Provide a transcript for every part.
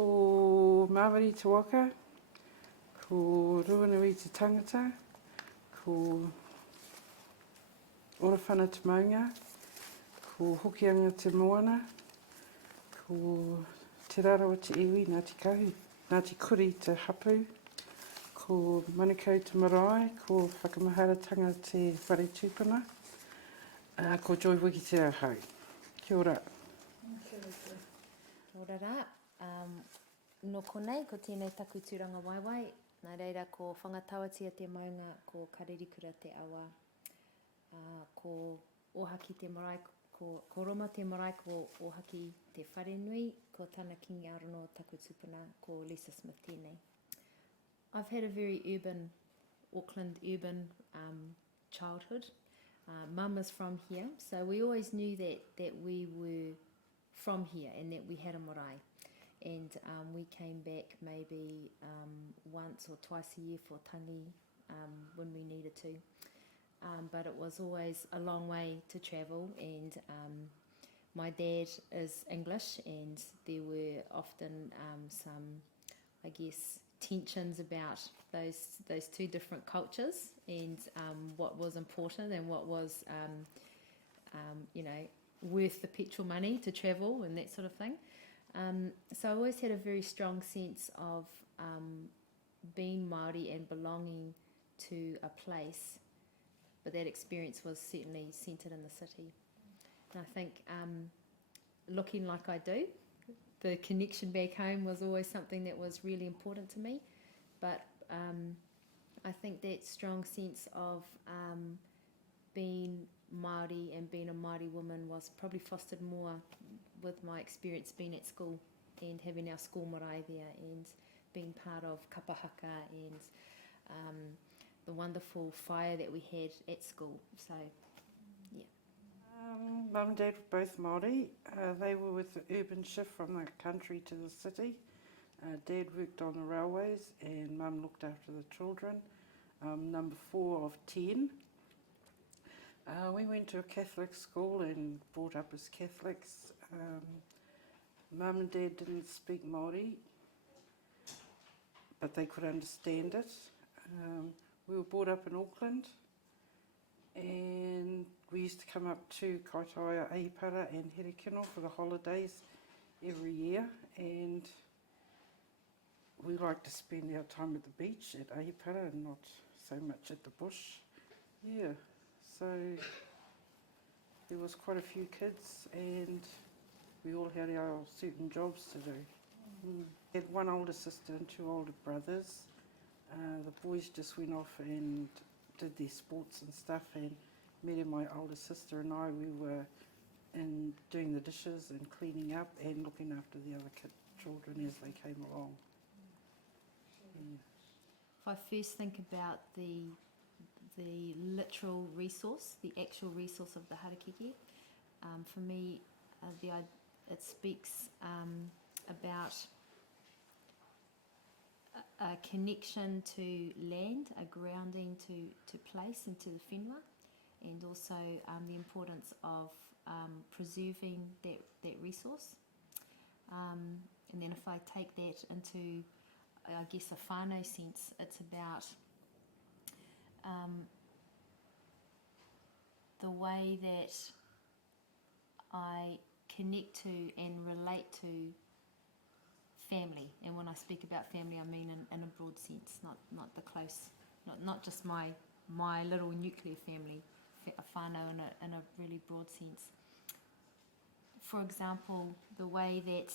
Ko Mawari Te Waka, ko Ruanui Te Tangata, ko Orowhana Te Maunga, ko Hokianga Te Moana, ko Te Rarawa Te Iwi, Ngāti Kahu, Ngāti Kuri Te Hapu, ko Manukau Te Marae, ko Whakamaharatanga Te Whare Tūpuna, ko Joy Wiki Te Ahau. Kia ora. Kia ora rā. No konei, ko tēnei taku tūranga waiwai, nā reira ko whangatawatia te maunga ko Karirikura te awa, ko Ohaki te marae, ko Roma te marae, ko Ohaki te wharenui, ko tana kingi arono taku tupuna, ko Lisa Smith tēnei. I've had a very urban, Auckland urban childhood. Mum is from here, so we always knew that we were from here and that we had a marae. And we came back maybe once or twice a year for tangi when we needed to. But it was always a long way to travel, and my dad is English, and there were often some, I guess, tensions about those two different cultures and what was important and what was, worth the petrol money to travel and that sort of thing. So I always had a very strong sense of being Māori and belonging to a place, but that experience was certainly centred in the city. And I think looking like I do, the connection back home was always something that was really important to me, but I think that strong sense of being Māori and being a Māori woman was probably fostered more with my experience being at school and having our school marae there and being part of kapahaka and the wonderful whaia that we had at school. So, yeah. Mum and Dad were both Māori. They were with the urban shift from the country to the city. Dad worked on the railways and Mum looked after the children. Number 4 of 10. We went to a Catholic school and brought up as Catholics. Mum and Dad didn't speak Māori, but they could understand it. We were brought up in Auckland, and we used to come up to Kaitaia, Ahipara and Hinekura for the holidays every year, and we liked to spend our time at the beach at Ahipara and not so much at the bush. Yeah, so there was quite a few kids and we all had our certain jobs to do. I had one older sister and 2 older brothers. The boys just went off and did their sports and stuff, and me and my older sister and I, we were in doing the dishes and cleaning up and looking after the other children as they came along. Yeah. If I first think about the literal resource, the actual resource of the harakeke, for me, it speaks about a connection to land, a grounding to place and to the whenua, and also the importance of preserving that resource. And then if I take that into, I guess, a whānau sense, it's about the way that I connect to and relate to family. And when I speak about family, I mean in a broad sense, not the close, not just my little nuclear family, a whānau in a really broad sense. For example, the way that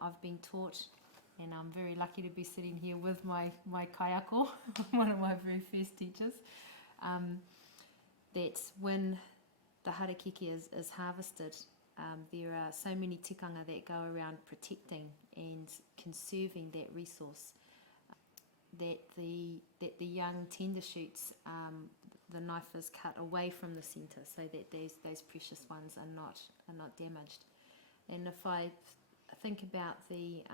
I've been taught, and I'm very lucky to be sitting here with my kaiako, one of my very first teachers, that when the harakeke is harvested, there are so many tikanga that go around protecting and conserving that resource, that the young tender shoots, the knife is cut away from the centre so that those precious ones are not damaged. And if I think about the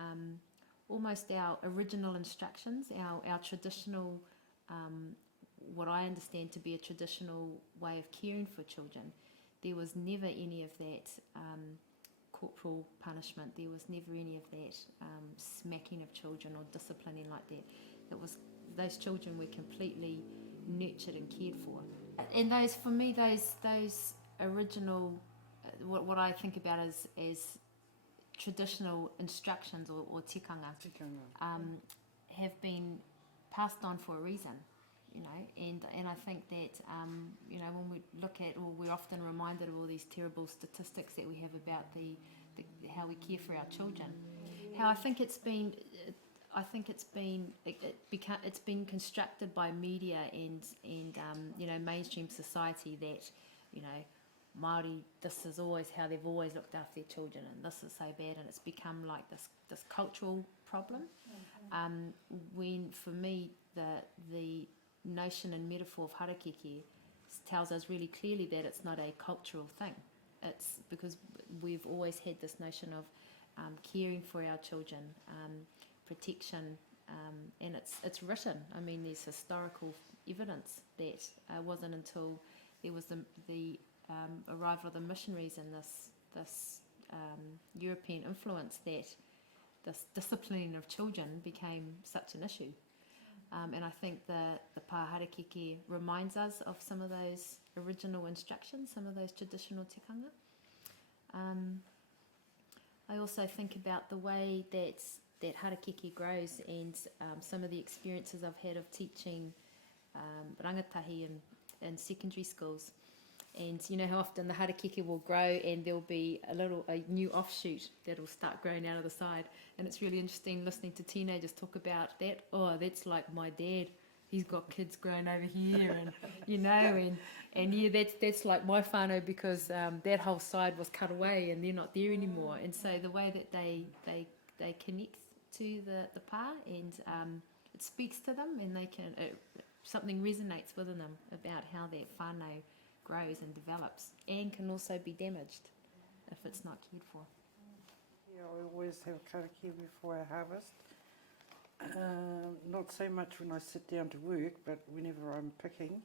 almost our original instructions, our traditional, what I understand to be a traditional way of caring for children, there was never any of that corporal punishment. There was never any of that smacking of children or disciplining like that. It was, those children were completely nurtured and cared for. And those, for me, those original, what I think about as traditional instructions or tikanga, have been passed on for a reason, you know, and I think that, you know, when we look at, or we're often reminded of all these terrible statistics that we have about how we care for our children, how it's been constructed by media and you know, mainstream society that, you know, Māori, this is always how they've always looked after their children, and this is so bad, and it's become like this cultural problem. When for me the notion and metaphor of harakeke tells us really clearly that it's not a cultural thing. It's because we've always had this notion of caring for our children, protection, and it's written. I mean, there's historical evidence that it wasn't until there was the arrival of the missionaries and this European influence that this disciplining of children became such an issue. And I think the pā harakeke reminds us of some of those original instructions, some of those traditional tikanga. I also think about the way that harakeke grows, and some of the experiences I've had of teaching rangatahi in secondary schools. And you know how often the harakeke will grow and there'll be a new offshoot that'll start growing out of the side. And it's really interesting listening to teenagers talk about that. Oh, that's like my dad. He's got kids growing over here, and you know, and yeah, that's like my whānau, because that whole side was cut away and they're not there anymore. And so the way that they connect to the pā, and it speaks to them, and something resonates within them about how that whānau grows and develops, and can also be damaged if it's not cared for. Yeah, I always have karakia before I harvest. Not so much when I sit down to work, but whenever I'm picking,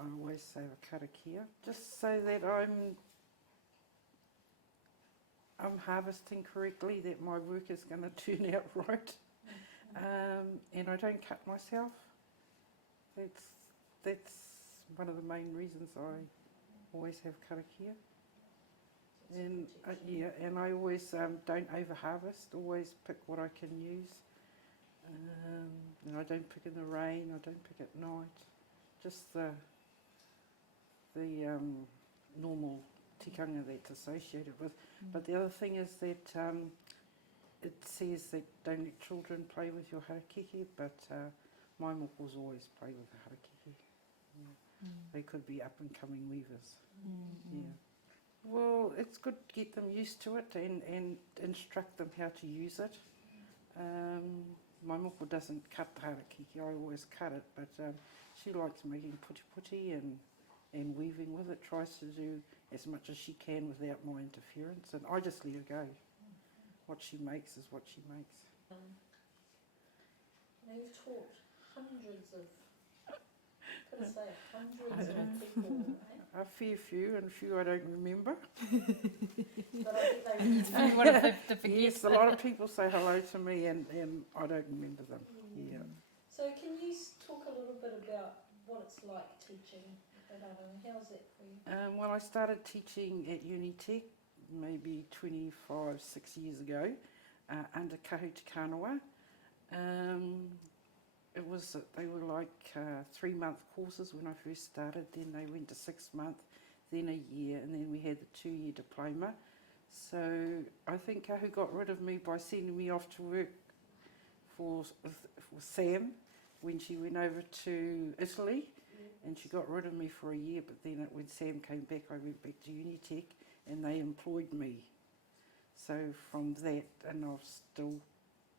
I always say a karakia, just so that I'm harvesting correctly, that my work is going to turn out right, and I don't cut myself. That's one of the main reasons I always have karakia. And yeah, and I always don't over harvest, always pick what I can use. And I don't pick in the rain, I don't pick at night, just the normal tikanga that's associated with. But the other thing is that it says that don't let children play with your harakeke, but my mokos always play with the harakeke. Yeah. They could be up and coming weavers. Yeah. Well, it's good to get them used to it and instruct them how to use it. My moko doesn't cut the harakeke, I always cut it, but she likes making puti and weaving with it, tries to do as much as she can without my interference, and I just let her go. What she makes is what she makes. Now you've taught hundreds of people, eh? A fair few, and a few I don't remember. But I think they Yes, a lot of people say hello to me, and I don't remember them. Yeah. So can you talk a little bit about what it's like teaching at Arana? How's that for you? Well, I started teaching at Unitec maybe 6 years ago, under Kahu Te Kanawa. They were like 3-month courses when I first started, then they went to 6 months, then a year, and then we had the 2-year diploma. So I think Kahu got rid of me by sending me off to work for Sam when she went over to Italy, and she got rid of me for a year, but then when Sam came back, I went back to Unitec and they employed me. So from that, and I've still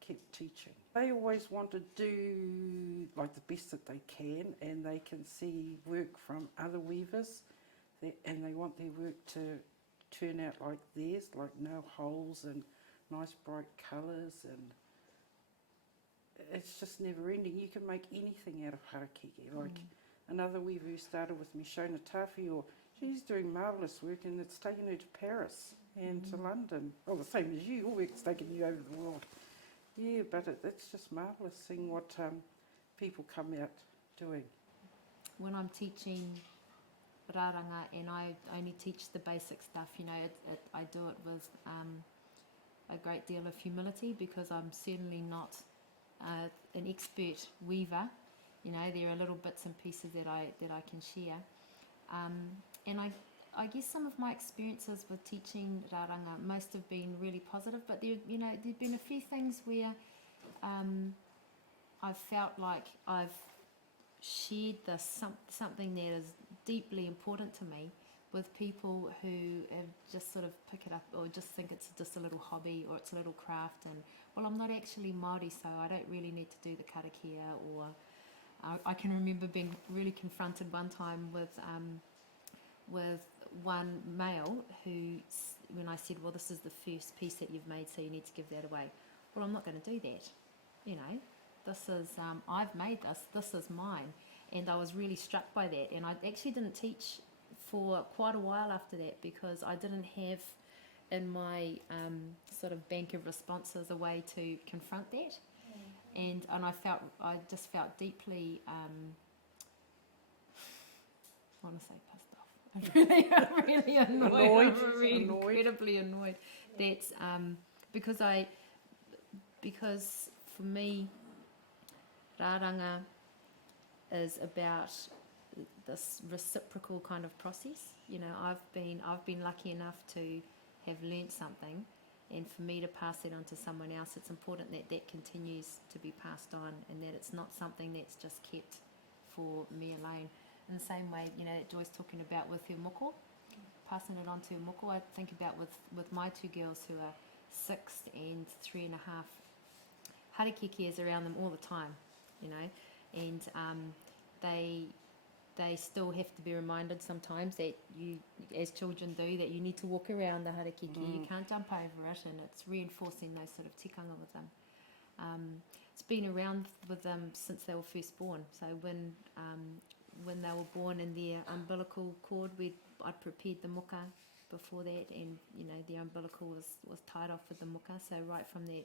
kept teaching. They always want to do like the best that they can, and they can see work from other weavers, and they want their work to turn out like theirs, like no holes and nice bright colours, and it's just never ending. You can make anything out of harakeke. Like another weaver who started with me, Shona Tawhioi, she's doing marvellous work, and it's taken her to Paris. and to London. Oh, the same as you, your work's taken you over the world. Yeah, but it's just marvellous seeing what people come out doing. When I'm teaching rāranga and I only teach the basic stuff, you know, I do it with a great deal of humility, because I'm certainly not an expert weaver. You know, there are little bits and pieces that I can share. And I guess some of my experiences with teaching rāranga most have been really positive, but there've been a few things where I've felt like I've shared something that is deeply important to me with people who have just sort of pick it up or just think it's just a little hobby or it's a little craft, and well, I'm not actually Māori, so I don't really need to do the karakia. Or I can remember being really confronted one time with one male who, when I said, well, this is the first piece that you've made, so you need to give that away. Well, I'm not going to do that. You know, this is, I've made this is mine. And I was really struck by that. And I actually didn't teach for quite a while after that, because I didn't have in my sort of bank of responses a way to confront that. And I just felt deeply, I want to say pissed off. I'm really annoyed. I'm really incredibly annoyed. That's because for me, rāranga is about this reciprocal kind of process. You know, I've been lucky enough to have learnt something, and for me to pass it on to someone else, it's important that that continues to be passed on, and that it's not something that's just kept for me alone. In the same way, you know, that Joy's talking about with her moko, passing it on to her moko, I think about with my two girls who are 6 and 3.5. Harakeke is around them all the time, you know, and they still have to be reminded sometimes that you, as children do, that you need to walk around the harakeke, you can't jump over it, and it's reinforcing those sort of tikanga with them. It's been around with them since they were first born. So when they were born in their umbilical cord, I'd prepared the muka before that, and you know, the umbilical was tied off with the muka. So right from the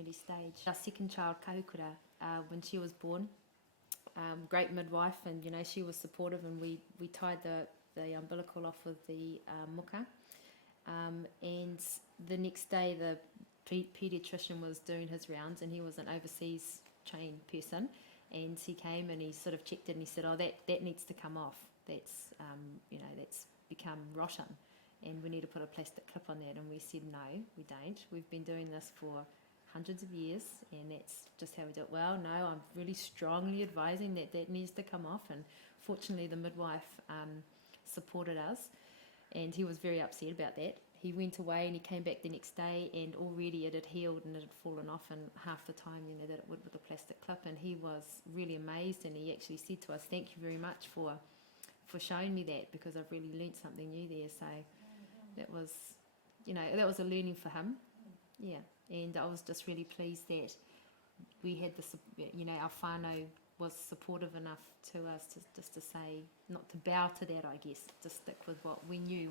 early stage. Our second child, Kahukura, when she was born, great midwife, and you know, she was supportive, and we tied the umbilical off with the muka, and the next day the paediatrician was doing his rounds, and he was an overseas trained person, and he came and he sort of checked it, and he said, oh, that needs to come off, that's you know, that's become rotten, and we need to put a plastic clip on that. And we said, no, we don't, we've been doing this for hundreds of years, and that's just how we do it. Well, no, I'm really strongly advising that needs to come off. And fortunately the midwife supported us, and he was very upset about that. He went away and he came back the next day, and already it had healed and it had fallen off in half the time, you know, that it would with a plastic clip. And he was really amazed, and he actually said to us, thank you very much for showing me that, because I've really learnt something new there. So that was, you know, that was a learning for him. Yeah. And I was just really pleased that we had this, you know, our whānau was supportive enough to us to say, not to bow to that, I guess, to stick with what we knew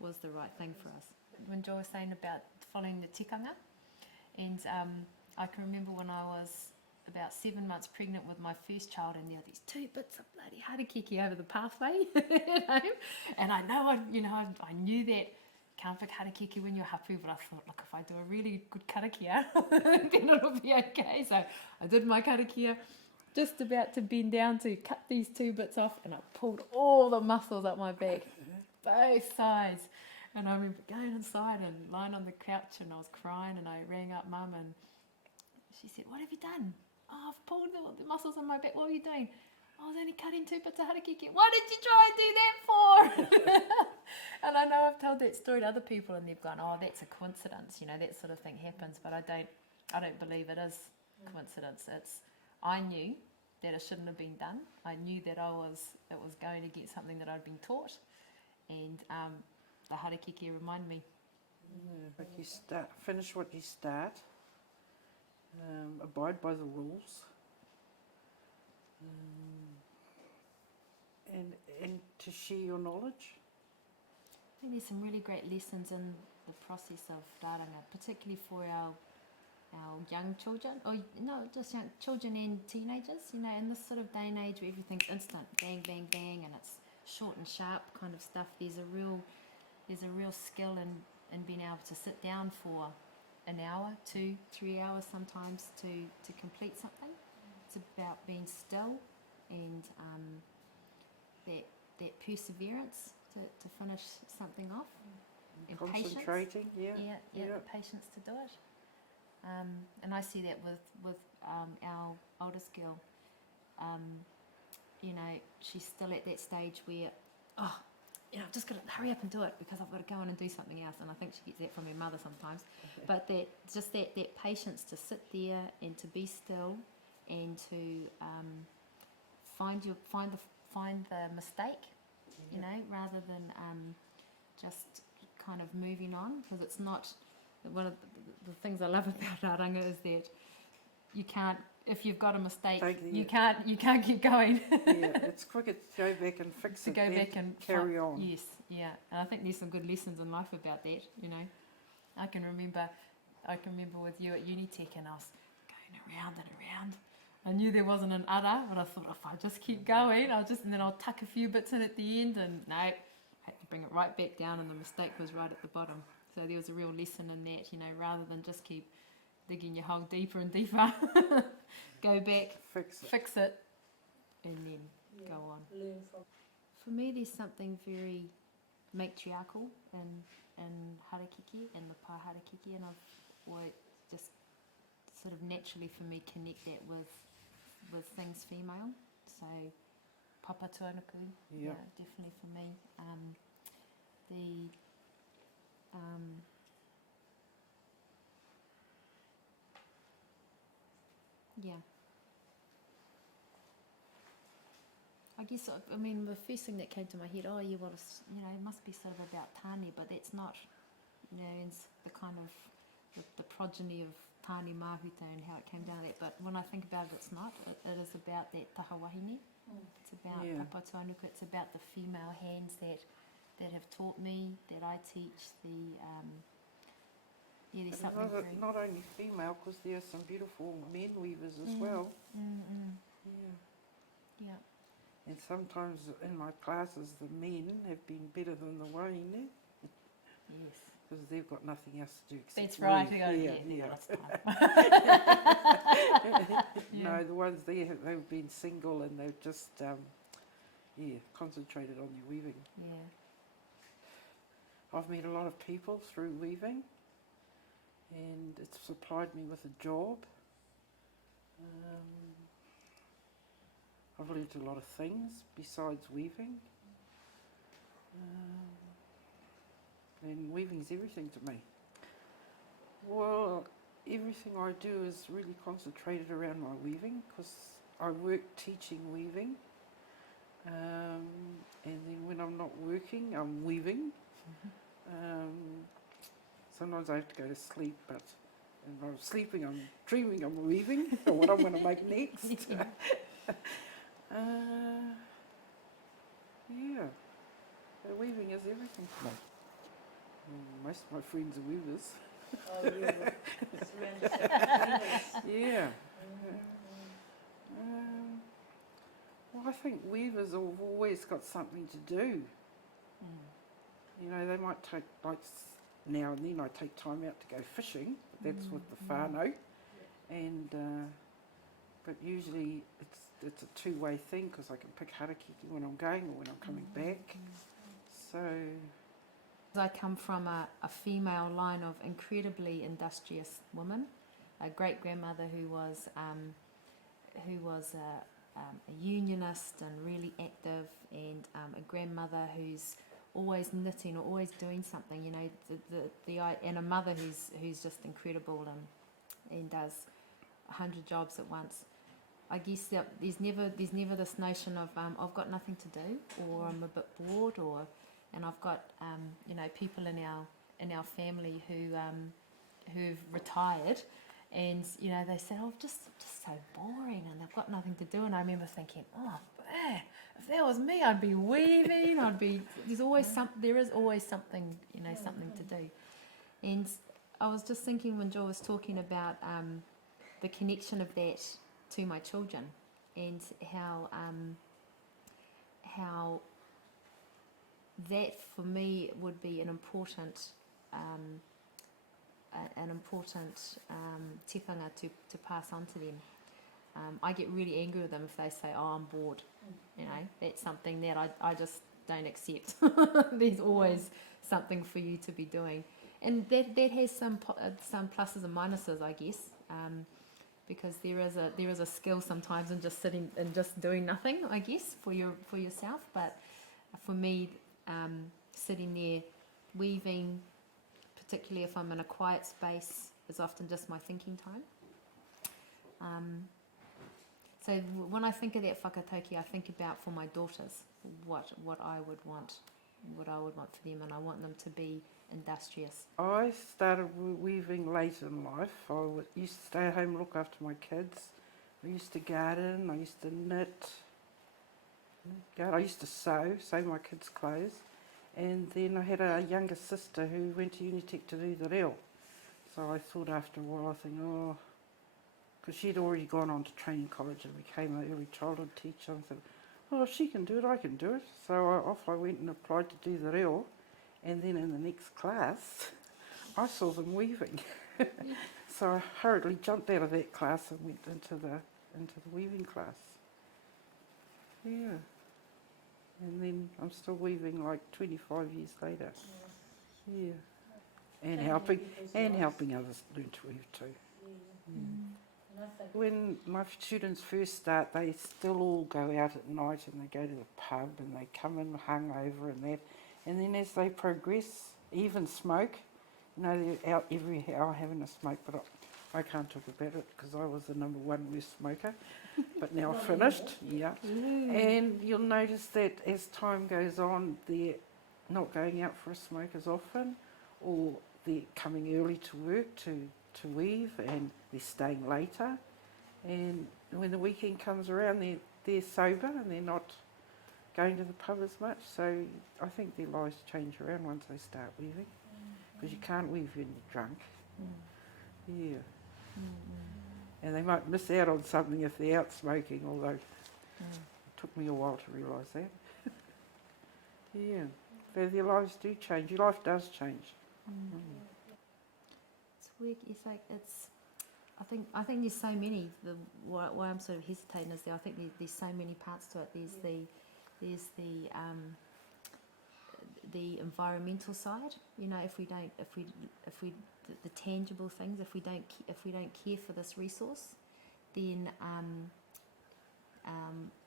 was the right thing for us. When Joy was saying about following the tikanga, and I can remember when I was about 7 months pregnant with my first child, and there were these 2 bits of bloody harakeke over the pathway, you know? And I knew that can't pick harakeke when you're happy, but I thought, look, if I do a really good karakia, then it'll be okay. So I did my karakia, just about to bend down to cut these 2 bits off, and I pulled all the muscles up my back, both sides. And I remember going inside and lying on the couch, and I was crying, and I rang up Mum, and she said, what have you done? Oh, I've pulled the muscles on my back. What are you doing? I was only cutting 2 bits of harakeke. What did you try and do that for? And I know I've told that story to other people, and they've gone, oh, that's a coincidence, you know, that sort of thing happens. But I don't believe it is coincidence. I knew that it shouldn't have been done. I knew that it was going against something that I'd been taught, and the harakeke reminded me. Yeah, but you finish what you start, abide by the rules, and to share your knowledge. I think there's some really great lessons in the process of rāranga, particularly for our young children, or no, just young children and teenagers, you know, in this sort of day and age where everything's instant, bang, bang, bang, and it's short and sharp kind of stuff. There's a real skill in being able to sit down for an hour, 2, 3 hours sometimes to complete something. It's about being still and that perseverance to finish something off. And Concentrating, patience. Yeah, the patience to do it. And I see that with our oldest girl. You know, she's still at that stage where, I've just got to hurry up and do it because I've got to go on and do something else. And I think she gets that from her mother sometimes. Okay. But that patience to sit there and to be still and to find the mistake, you know, rather than just kind of moving on, because it's not one of the things I love about rāranga is that you can't, if you've got a mistake, you can't keep going. It's quicker to go back and fix to it, go back and carry on. Yes, yeah, and I think there's some good lessons in life about that. You know, I can remember with you at Unitech, and I was going around and around. I knew there wasn't an udder, but I thought if I just keep going, and then I'll tuck a few bits in at the end, and no, I had to bring it right back down, and the mistake was right at the bottom. So there was a real lesson in that, you know, rather than just keep digging your hole deeper and deeper, go back, fix it, and then go on. Learn from. For me, there's something very matriarchal in harakeke and the pā harakeke, and I've always just sort of naturally for me connect that with things female. So papa tuanuku, yeah, definitely for me. Yeah. I guess, I mean, the first thing that came to my head, it must be sort of about tāne, but that's not, you know, it's the kind of, the progeny of tāne māhuta and how it came down to that. But when I think about it, it's not. It is about that taha wahine. It's about papa tuanuku. It's about the female hands that have taught me, that I teach. There's something not only female, because there are some beautiful men weavers as well. Yeah. And sometimes in my classes, the men have been better than the wahine. Yes. Because they've got nothing else to do except That's right. weave. No, the ones there, they've been single and they've just, concentrated on their weaving. Yeah. I've met a lot of people through weaving, and it's supplied me with a job. I've learnt a lot of things besides weaving. And weaving's everything to me. Well, everything I do is really concentrated around my weaving, because I work teaching weaving. And then when I'm not working, I'm weaving. Sometimes I have to go to sleep, but when I'm sleeping, I'm dreaming I'm weaving, or what I'm going to make next. So weaving is everything to me. Most of my friends are weavers. Yeah. Well, I think weavers have always got something to do. You know, they might take, like now and then I take time out to go fishing, but that's with the whānau. And, but usually it's a two-way thing, because I can pick harakeke when I'm going or when I'm coming back. So I come from a female line of incredibly industrious women, a great-grandmother who was a unionist and really active, and a grandmother who's always knitting or always doing something, you know, and a mother who's just incredible and does 100 jobs at once. I guess there's never this notion of I've got nothing to do, or I'm a bit bored, and I've got people in our family who've retired, and you know they say, oh, just so boring, and they've got nothing to do. And I remember thinking, if that was me, I'd be weaving. There is always something, something to do. And I was just thinking when Joe was talking about the connection of that to my children, and how that for me would be an important tikanga to pass on to them. I get really angry with them if they say, "Oh, I'm bored." That's something that I just don't accept. There's always something for you to be doing, and that has some pluses and minuses, I guess, because there is a skill sometimes in just sitting and just doing nothing, I guess, for yourself. But for me, sitting there weaving, particularly if I'm in a quiet space, is often just my thinking time. So when I think of that whakatauki, I think about for my daughters what I would want for them, and I want them to be industrious. I started weaving late in life. Used to stay at home and look after my kids. I used to garden, I used to knit. I used to sew my kids' clothes. And then I had a younger sister who went to Unitec to do the reo. So I thought after a while, because she'd already gone on to training college and became an early childhood teacher. I thought, oh, she can do it, I can do it. So off I went and applied to do the reo. And then in the next class, I saw them weaving. So I hurriedly jumped out of that class and went into the weaving class. Yeah. And then I'm still weaving like 25 years later. Yeah. And helping others learn to weave too. When my students first start, they still all go out at night and they go to the pub and they come in hungover and that. And then as they progress, even smoke, they're out every hour having a smoke, but I can't talk about it because I was the number one worst smoker. But now I've finished, yeah. And you'll notice that as time goes on, they're not going out for a smoke as often, or they're coming early to work to weave, and they're staying later. And when the weekend comes around, they're sober and they're not going to the pub as much. So I think their lives change around once they start weaving, because you can't weave when you're drunk. Yeah. And they might miss out on something if they're out smoking, although it took me a while to realise that. Yeah. So their lives do change. Your life does change. It's work ethic. I think there's so many. Why I'm sort of hesitating is that I think there's so many parts to it. There's the environmental side. If we the tangible things, if we don't care for this resource, then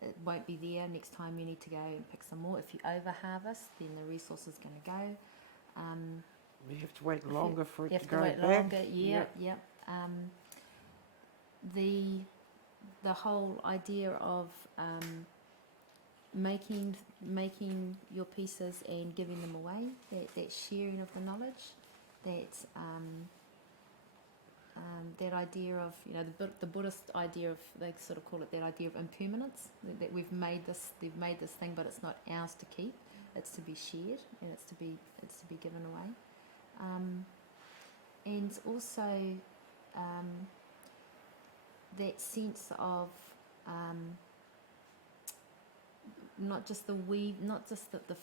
it won't be there next time you need to go and pick some more. If you over harvest, then the resource is going to go. We have to wait longer for it to grow back. You have to wait longer, yeah. The whole idea of making your pieces and giving them away, that sharing of the knowledge, that idea of, the Buddhist idea of, they sort of call it that idea of impermanence, that they've made this thing, but it's not ours to keep. It's to be shared, and it's to be given away. And also that sense of not just the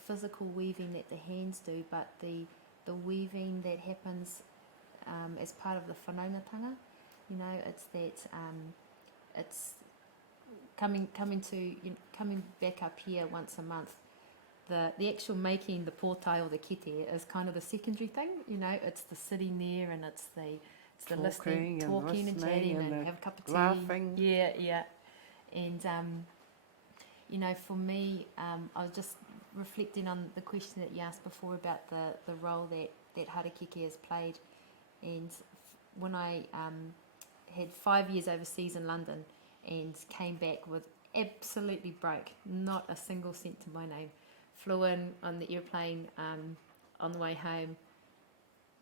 physical weaving that the hands do, but the weaving that happens as part of the whanaungatanga. It's that it's coming back up here once a month. The actual making the pōtai or the kete is kind of the secondary thing. It's the sitting there and it's the listening, talking and chatting and have a cup of tea. Laughing. Yeah. And for me, I was just reflecting on the question that you asked before about the role that harakeke has played. And when I had 5 years overseas in London and came back with absolutely broke, not a single cent to my name, flew in on the airplane on the way home,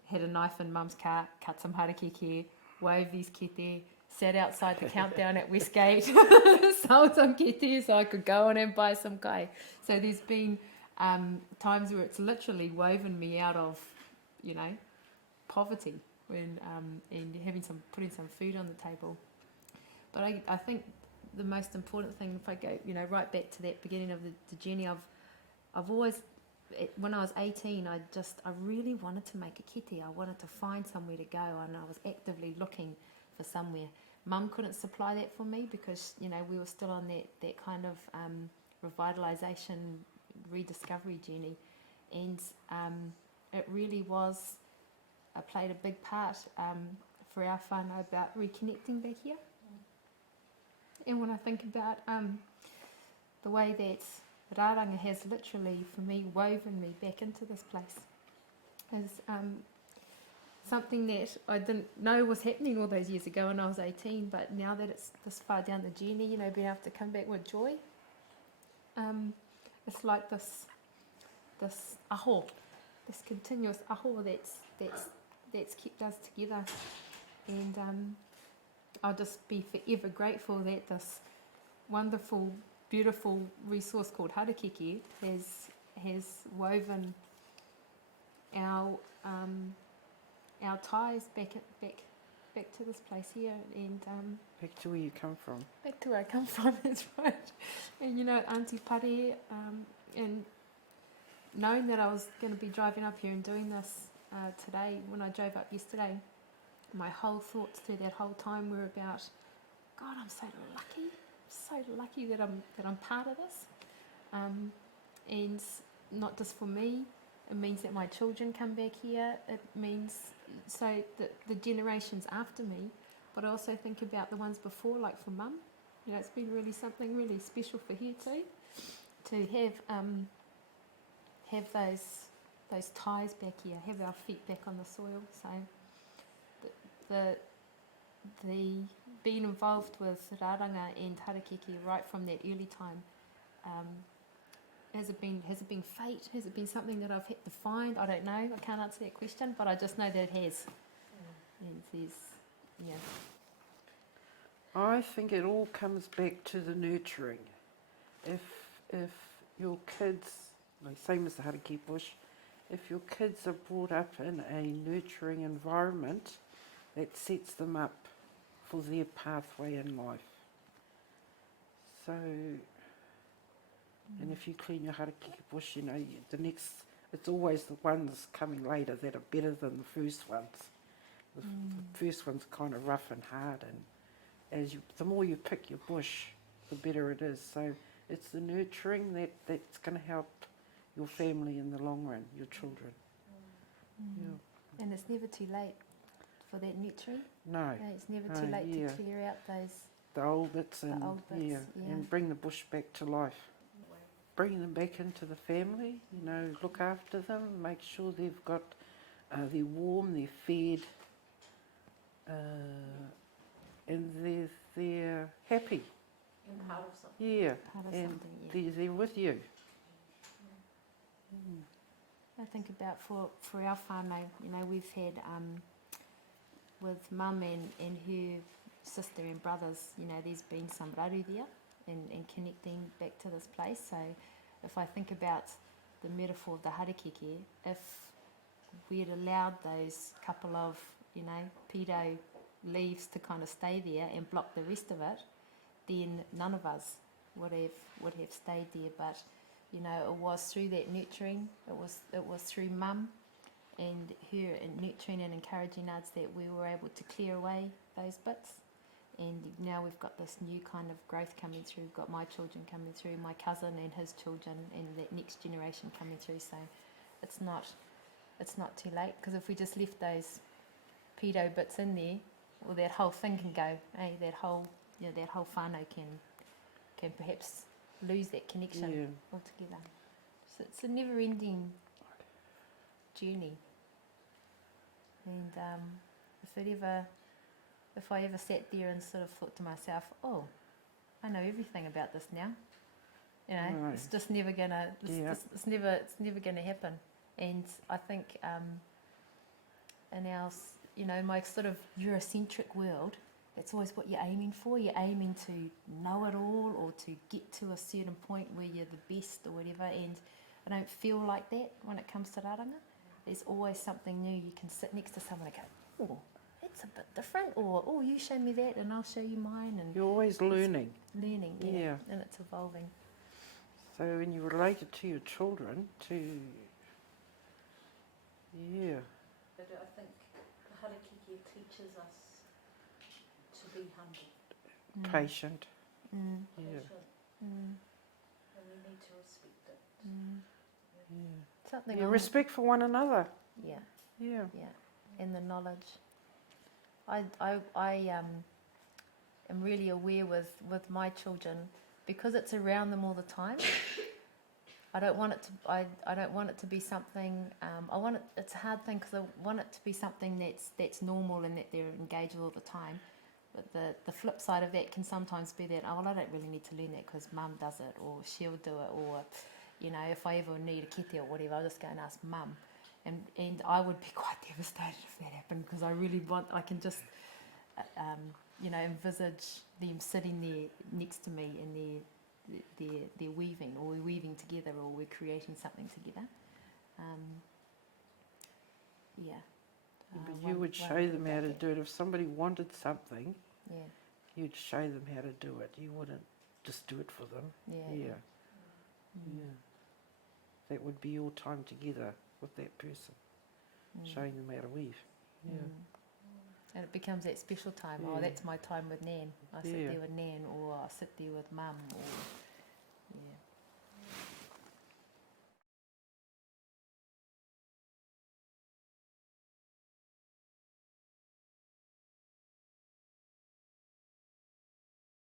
had a knife in mum's car, cut some harakeke, wove these kete, sat outside the countdown at Westgate, sold some kete so I could go on and buy some kai. So there's been times where it's literally woven me out of, you know, poverty when and putting some food on the table. But I think the most important thing, if I go, you know, right back to that beginning of the journey, I've always, when I was 18, I really wanted to make a kete. I wanted to find somewhere to go, and I was actively looking for somewhere. Mum couldn't supply that for me because, you know, we were still on that kind of revitalisation, rediscovery journey, and it really played a big part for our whānau about reconnecting back here. And when I think about the way that rāranga has literally, for me, woven me back into this place, is something that I didn't know was happening all those years ago when I was 18, but now that it's this far down the journey, you know, being able to come back with joy, it's like this aho, this continuous aho that's kept us together. And I'll just be forever grateful that this wonderful, beautiful resource called harakeke has woven our ties back to this place here, and Back to where you come from. back to where I come from. That's right. And you know, Auntie Pare, and knowing that I was going to be driving up here and doing this today, when I drove up yesterday, my whole thoughts through that whole time were about, God, I'm so lucky that I'm part of this, and not just for me. It means that my children come back here. It means so that the generations after me, but I also think about the ones before, like for Mum. You know, it's been really something really special for her too, to have those ties back here, have our feet back on the soil. So the being involved with rāranga and harakeke right from that early time, has it been fate? Has it been something that I've had to find? I don't know. I can't answer that question, but I just know that it has. And there's, yeah. I think it all comes back to the nurturing. If your kids, like same as the Haraki bush, if your kids are brought up in a nurturing environment, that sets them up for their pathway in life. So, and if you clean your Haraki bush, you know, it's always the ones coming later that are better than the first ones. The first one's kind of rough and hard, and the more you pick your bush, the better it is. So it's the nurturing that's going to help your family in the long run, your children. Yeah. And it's never too late for that nurturing. No. Yeah, it's never too late to clear out the old bits, and bring the bush back to life. Bring them back into the family, you know, look after them, make sure they've got, they're warm, they're fed, and they're happy. And part of something. Yeah, part of and something. they're with you. I think about for our whānau, you know, we've had with Mum and her sister and brothers, you know, there's been some raru there and connecting back to this place. So if I think about the metaphor of the harakeke, if we had allowed those couple of, you know, pedo leaves to kind of stay there and block the rest of it, then none of us would have stayed there. But you know, it was through that nurturing, it was through Mum and her nurturing and encouraging us that we were able to clear away those bits. And now we've got this new kind of growth coming through. We've got my children coming through, my cousin and his children, and that next generation coming through. So it's not too late, because if we just left those pedo bits in there, well, that whole thing can go. That whole whānau can perhaps lose that connection altogether. So it's a never-ending journey. And if I ever sat there and sort of thought to myself, oh, I know everything about this now, you know, it's just never gonna, it's never gonna happen. And I think in our, you know, my sort of Eurocentric world, that's always what you're aiming for. You're aiming to know it all or to get to a certain point where you're the best or whatever, and I don't feel like that when it comes to raranga. There's always something new. You can sit next to someone and go, oh, that's a bit different, or oh, you show me that and I'll show you mine, and You're always learning. learning, Yeah. and it's evolving. So when you relate it to your children, yeah, But I think the harakeke teaches us to be humble, patient. Mm. Yeah. patient, Mm. and we need to respect it. Mm. Yeah. Something Yeah, on- respect for one another. Yeah, Yeah. and the knowledge. I am really aware with my children, because it's around them all the time. I don't want it to. I don't want it to be something. I want it. It's a hard thing because I want it to be something that's normal and that they're engaged with all the time. But the flip side of that can sometimes be that, oh well, I don't really need to learn that because Mum does it, or she'll do it, or you know, if I ever need a kete or whatever, I'll just go and ask Mum. And I would be quite devastated if that happened, because I really want. I can just you know, envisage them sitting there next to me and they're weaving, or we're weaving together, or we're creating something together. Yeah. But you would show them how to do it. If somebody wanted something, Yeah. you'd show them how to do it. You wouldn't just do it for them. Yeah. Yeah. Mm. Yeah. That would be your time together with that person, showing them how to weave. Yeah. And it becomes that special time. Yeah. Oh, that's my time with Nan. I sit Yeah. there with Nan, or I sit there with Mum, or